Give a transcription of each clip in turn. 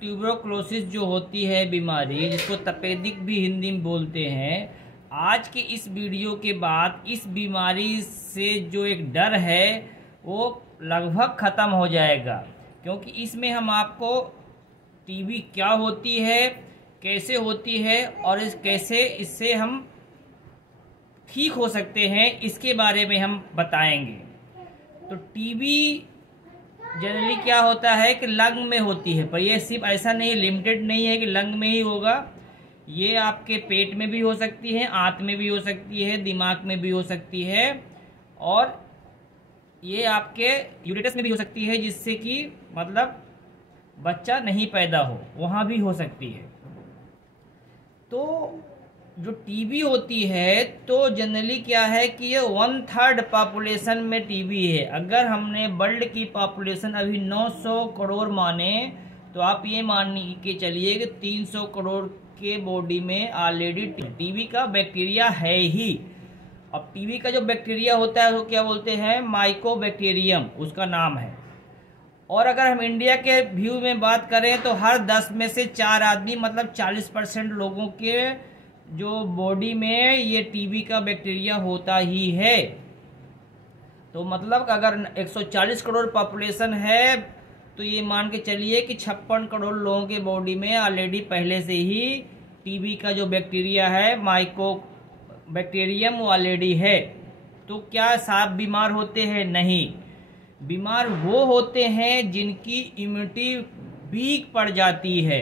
Tuberculosis जो होती है बीमारी, जिसको तपेदिक भी हिंदी में बोलते हैं, आज के इस वीडियो के बाद इस बीमारी से जो एक डर है वो लगभग ख़त्म हो जाएगा। क्योंकि इसमें हम आपको टीबी क्या होती है, कैसे होती है और कैसे इससे हम ठीक हो सकते हैं, इसके बारे में हम बताएंगे। तो टीबी जनरली क्या होता है कि लंग में होती है, पर ये सिर्फ ऐसा नहीं, लिमिटेड नहीं है कि लंग में ही होगा। ये आपके पेट में भी हो सकती है, आंत में भी हो सकती है, दिमाग में भी हो सकती है और ये आपके यूरेटस में भी हो सकती है, जिससे कि मतलब बच्चा नहीं पैदा हो, वहाँ भी हो सकती है। तो जो टीबी होती है तो जनरली क्या है कि ये 1/3 पॉपुलेशन में टीबी है। अगर हमने वर्ल्ड की पॉपुलेशन अभी 900 करोड़ माने तो आप ये मान के चलिए कि 300 करोड़ के बॉडी में ऑलरेडी टीबी का बैक्टीरिया है ही। अब टीबी का जो बैक्टीरिया होता है वो क्या बोलते हैं, माइकोबैक्टीरियम उसका नाम है। और अगर हम इंडिया के व्यू में बात करें तो हर 10 में से 4 आदमी मतलब 40% लोगों के जो बॉडी में ये टीबी का बैक्टीरिया होता ही है। तो मतलब अगर 140 करोड़ पॉपुलेशन है तो ये मान के चलिए कि 56 करोड़ लोगों के बॉडी में ऑलरेडी पहले से ही टीबी का जो बैक्टीरिया है माइकोबैक्टीरियम वो ऑलरेडी है। तो क्या सब बीमार होते हैं? नहीं, बीमार वो होते हैं जिनकी इम्यूनिटी वीक पड़ जाती है।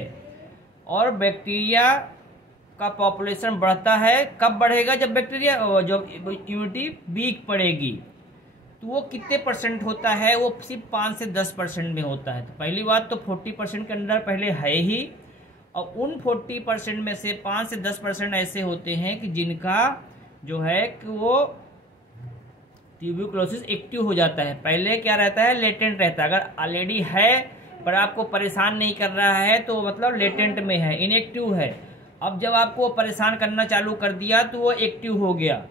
और बैक्टीरिया का पॉपुलेशन बढ़ता है, कब बढ़ेगा? जब बैक्टीरिया जब इम्यूनिटी वीक पड़ेगी। तो वो कितने परसेंट होता है? वो सिर्फ 5 से 10% में होता है। तो पहली बात तो 40% के अंदर पहले है ही, और उन 40% में से 5 से 10% ऐसे होते हैं कि जिनका जो है कि वो ट्यूबरकुलोसिस एक्टिव हो जाता है। पहले क्या रहता है, लेटेंट रहता है। अगर ऑलरेडी है पर आपको परेशान नहीं कर रहा है तो मतलब लेटेंट में है, इनएक्टिव है। अब जब आपको परेशान करना चालू कर दिया तो वो एक्टिव हो गया।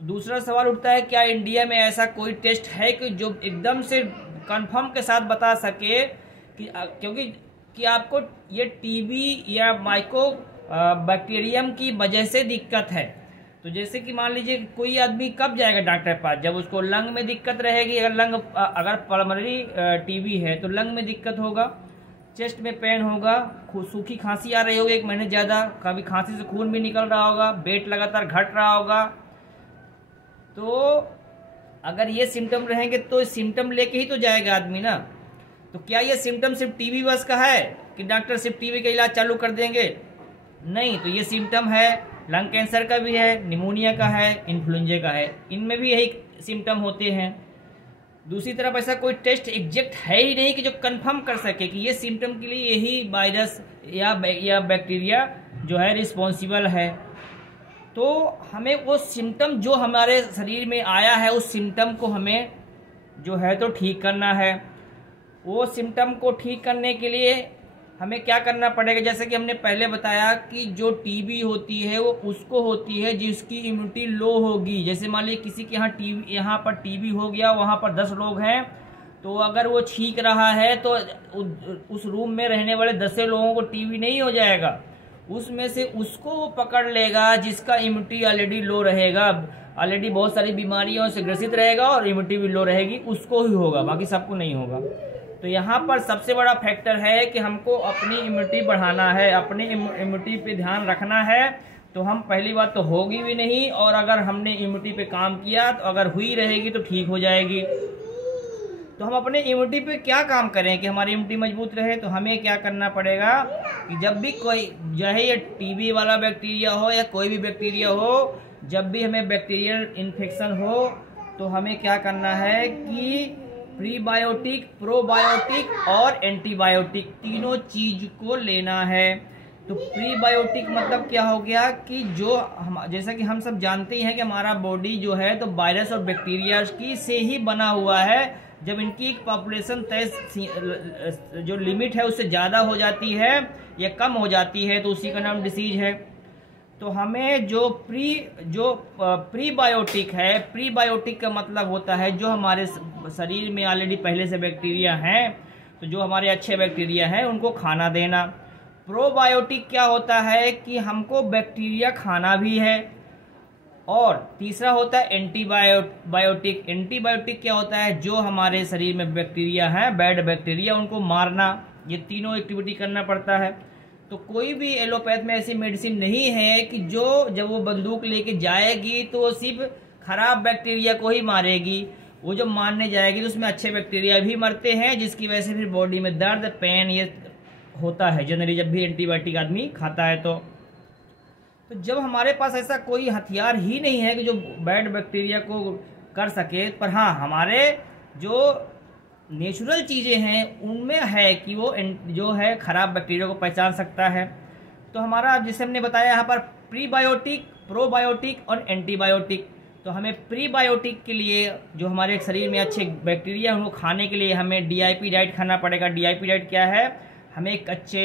दूसरा सवाल उठता है, क्या इंडिया में ऐसा कोई टेस्ट है कि जो एकदम से कंफर्म के साथ बता सके कि क्योंकि कि आपको ये टीबी या माइको बैक्टीरियम की वजह से दिक्कत है। तो जैसे कि मान लीजिए कोई आदमी कब जाएगा डॉक्टर के पास? जब उसको लंग में दिक्कत रहेगी। अगर पल्मोनरी टीबी है तो लंग में दिक्कत होगा, चेस्ट में पेन होगा, सूखी खांसी आ रही होगी 1 महीने ज़्यादा, कभी खांसी से खून भी निकल रहा होगा, वेट लगातार घट रहा होगा। तो अगर ये सिम्टम रहेंगे तो सिम्टम लेके ही तो जाएगा आदमी ना। तो क्या ये सिम्टम सिर्फ टीबी बस का है कि डॉक्टर सिर्फ टीबी का इलाज चालू कर देंगे? नहीं, तो ये सिम्टम है, लंग कैंसर का भी है, निमोनिया का है, इन्फ्लुएंजा का है, इनमें भी यही सिम्टम होते हैं। दूसरी तरफ ऐसा कोई टेस्ट एग्जैक्ट है ही नहीं कि जो कंफर्म कर सके कि ये सिम्टम के लिए यही वायरस या बैक्टीरिया जो है रिस्पॉन्सिबल है। तो हमें वो सिम्टम जो हमारे शरीर में आया है उस सिम्टम को हमें जो है तो ठीक करना है। वो सिम्टम को ठीक करने के लिए हमें क्या करना पड़ेगा? जैसे कि हमने पहले बताया कि जो टीबी होती है वो उसको होती है जिसकी इम्यूनिटी लो होगी। जैसे मान लीजिए किसी के यहाँ पर टीबी हो गया, वहाँ पर 10 लोग हैं, तो अगर वो छींक रहा है तो उस रूम में रहने वाले 10 लोगों को टीबी नहीं हो जाएगा, उसमें से उसको वो पकड़ लेगा जिसका इम्यूनिटी ऑलरेडी लो रहेगा, ऑलरेडी बहुत सारी बीमारियों से ग्रसित रहेगा और इम्यूनिटी भी लो रहेगी, उसको ही होगा, बाकी सबको नहीं होगा। तो यहाँ पर सबसे बड़ा फैक्टर है कि हमको अपनी इम्यूनिटी बढ़ाना है, अपनी इम्यूनिटी पे ध्यान रखना है। तो हम पहली बात तो होगी भी नहीं, और अगर हमने इम्यूनिटी पे काम किया तो अगर हुई रहेगी तो ठीक हो जाएगी। तो हम अपने इम्यूनिटी पे क्या काम करें कि हमारी इम्यूनिटी मजबूत रहे? तो हमें क्या करना पड़ेगा कि जब भी कोई चाहे ये टीबी वाला बैक्टीरिया हो या कोई भी बैक्टीरिया हो, जब भी हमें बैक्टीरियल इन्फेक्शन हो तो हमें क्या करना है कि प्रीबायोटिक, प्रोबायोटिक और एंटीबायोटिक तीनों चीज को लेना है। तो प्रीबायोटिक मतलब क्या हो गया कि जो जैसा कि हम सब जानते हैं कि हमारा बॉडी जो है तो वायरस और बैक्टीरिया की से ही बना हुआ है। जब इनकी एक पॉपुलेशन तय जो लिमिट है उससे ज़्यादा हो जाती है या कम हो जाती है तो उसी का नाम डिसीज है। तो हमें जो प्रीबायोटिक है, प्रीबायोटिक का मतलब होता है जो हमारे शरीर में ऑलरेडी पहले से बैक्टीरिया हैं, तो जो हमारे अच्छे बैक्टीरिया हैं उनको खाना देना। प्रोबायोटिक क्या होता है कि हमको बैक्टीरिया खाना भी है। और तीसरा होता है एंटीबायोटिक। एंटीबायोटिक क्या होता है, जो हमारे शरीर में बैक्टीरिया हैं, बैड बैक्टीरिया, उनको मारना। ये तीनों एक्टिविटी करना पड़ता है। तो कोई भी एलोपैथ में ऐसी मेडिसिन नहीं है कि जो जब वो बंदूक लेके जाएगी तो वो सिर्फ खराब बैक्टीरिया को ही मारेगी। वो जब मारने जाएगी तो उसमें अच्छे बैक्टीरिया भी मरते हैं, जिसकी वजह से फिर बॉडी में दर्द, पेन ये होता है जनरली जब भी एंटीबायोटिक आदमी खाता है। तो जब हमारे पास ऐसा कोई हथियार ही नहीं है कि जो बैड बैक्टीरिया को कर सके, पर हाँ हमारे जो नेचुरल चीज़ें हैं उनमें है कि वो जो है खराब बैक्टीरिया को पहचान सकता है। तो हमारा जैसे हमने बताया यहाँ पर प्रीबायोटिक, प्रोबायोटिक और एंटीबायोटिक। तो हमें प्रीबायोटिक के लिए जो हमारे शरीर में अच्छे बैक्टीरिया हैं उनको खाने के लिए हमें DIP डाइट खाना पड़ेगा। DIP डाइट क्या है, हमें कच्चे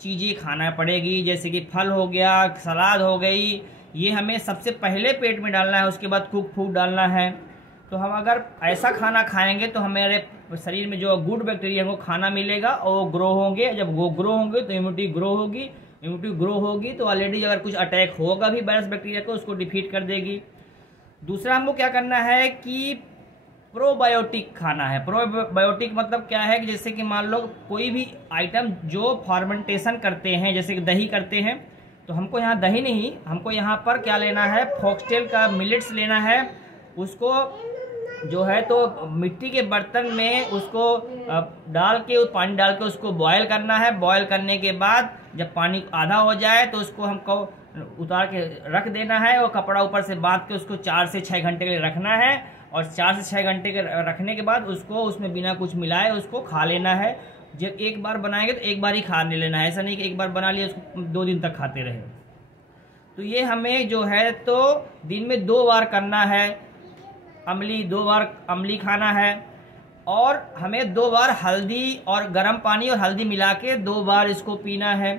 चीज़ें खाना पड़ेगी, जैसे कि फल हो गया, सलाद हो गई, ये हमें सबसे पहले पेट में डालना है, उसके बाद कुक फूड डालना है। तो हम अगर ऐसा खाना खाएंगे तो हमारे शरीर में जो गुड बैक्टीरिया को खाना मिलेगा और वो ग्रो होंगे। जब वो ग्रो होंगे तो इम्यूनिटी ग्रो होगी। इम्यूनिटी ग्रो होगी तो ऑलरेडी अगर कुछ अटैक होगा भी वायरस बैक्टीरिया को, उसको डिफीट कर देगी। दूसरा हमको क्या करना है कि प्रोबायोटिक खाना है। प्रोबायोटिक मतलब क्या है कि जैसे कि मान लो कोई भी आइटम जो फॉर्मेंटेशन करते हैं, जैसे कि दही करते हैं, तो हमको यहाँ दही नहीं, हमको यहाँ पर क्या लेना है, फॉक्सटेल का मिलेट्स लेना है। उसको जो है तो मिट्टी के बर्तन में उसको डाल के, पानी डाल के उसको बॉयल करना है। बॉयल करने के बाद जब पानी आधा हो जाए तो उसको हमको उतार के रख देना है और कपड़ा ऊपर से बांध के उसको 4 से 6 घंटे के लिए रखना है। और 4 से 6 घंटे के रखने के बाद उसको उसमें बिना कुछ मिलाए उसको खा लेना है। जब एक बार बनाएंगे तो एक बार ही खा लेना है, ऐसा नहीं कि एक बार बना लिया उसको 2 दिन तक खाते रहे। तो ये हमें जो है तो दिन में 2 बार करना है। 2 बार अमली खाना है और हमें 2 बार हल्दी और गर्म पानी और हल्दी मिला के 2 बार इसको पीना है।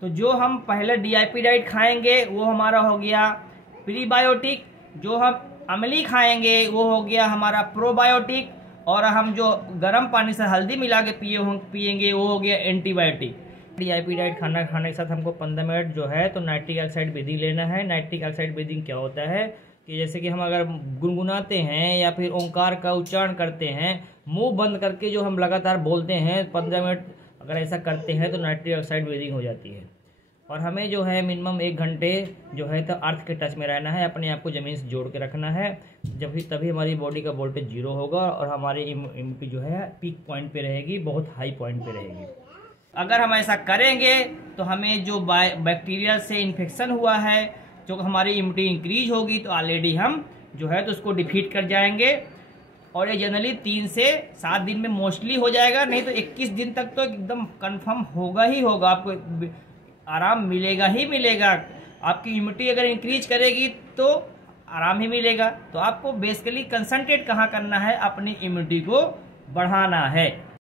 तो जो हम पहले DIP डाइट खाएंगे वो हमारा हो गया प्रीबायोटिक, जो हम अमली खाएंगे वो हो गया हमारा प्रोबायोटिक, और हम जो गर्म पानी से हल्दी मिला के पिएंगे वो हो गया एंटीबायोटिक। DIP डाइट खाना खाने के साथ हमको 15 मिनट जो है तो नाइट्रिक ऑक्साइड ब्रीदिंग लेना है। नाइट्रिक ऑक्साइड ब्रीदिंग क्या होता है कि जैसे कि हम अगर गुनगुनाते हैं या फिर ओंकार का उच्चारण करते हैं, मुंह बंद करके जो हम लगातार बोलते हैं 15 मिनट अगर ऐसा करते हैं तो नाइट्रिक ऑक्साइड ब्रीदिंग हो जाती है। और हमें जो है मिनिमम 1 घंटे जो है तो अर्थ के टच में रहना है, अपने आप को ज़मीन से जोड़ के रखना है। तभी हमारी बॉडी का वोल्टेज 0 होगा और हमारी इम्यूनिटी जो है पीक पॉइंट पे रहेगी, बहुत हाई पॉइंट पे रहेगी। अगर हम ऐसा करेंगे तो हमें जो बैक्टीरिया से इन्फेक्शन हुआ है, जो हमारी इम्यूनिटी इंक्रीज होगी, तो ऑलरेडी हम जो है तो उसको डिफीट कर जाएंगे। और ये जनरली 3 से 7 दिन में मोस्टली हो जाएगा, नहीं तो 21 दिन तक तो एकदम कंफर्म होगा ही होगा, आपको आराम मिलेगा ही मिलेगा। आपकी इम्यूनिटी अगर इंक्रीज करेगी तो आराम ही मिलेगा। तो आपको बेसिकली कंसंट्रेट कहाँ करना है, अपनी इम्यूनिटी को बढ़ाना है।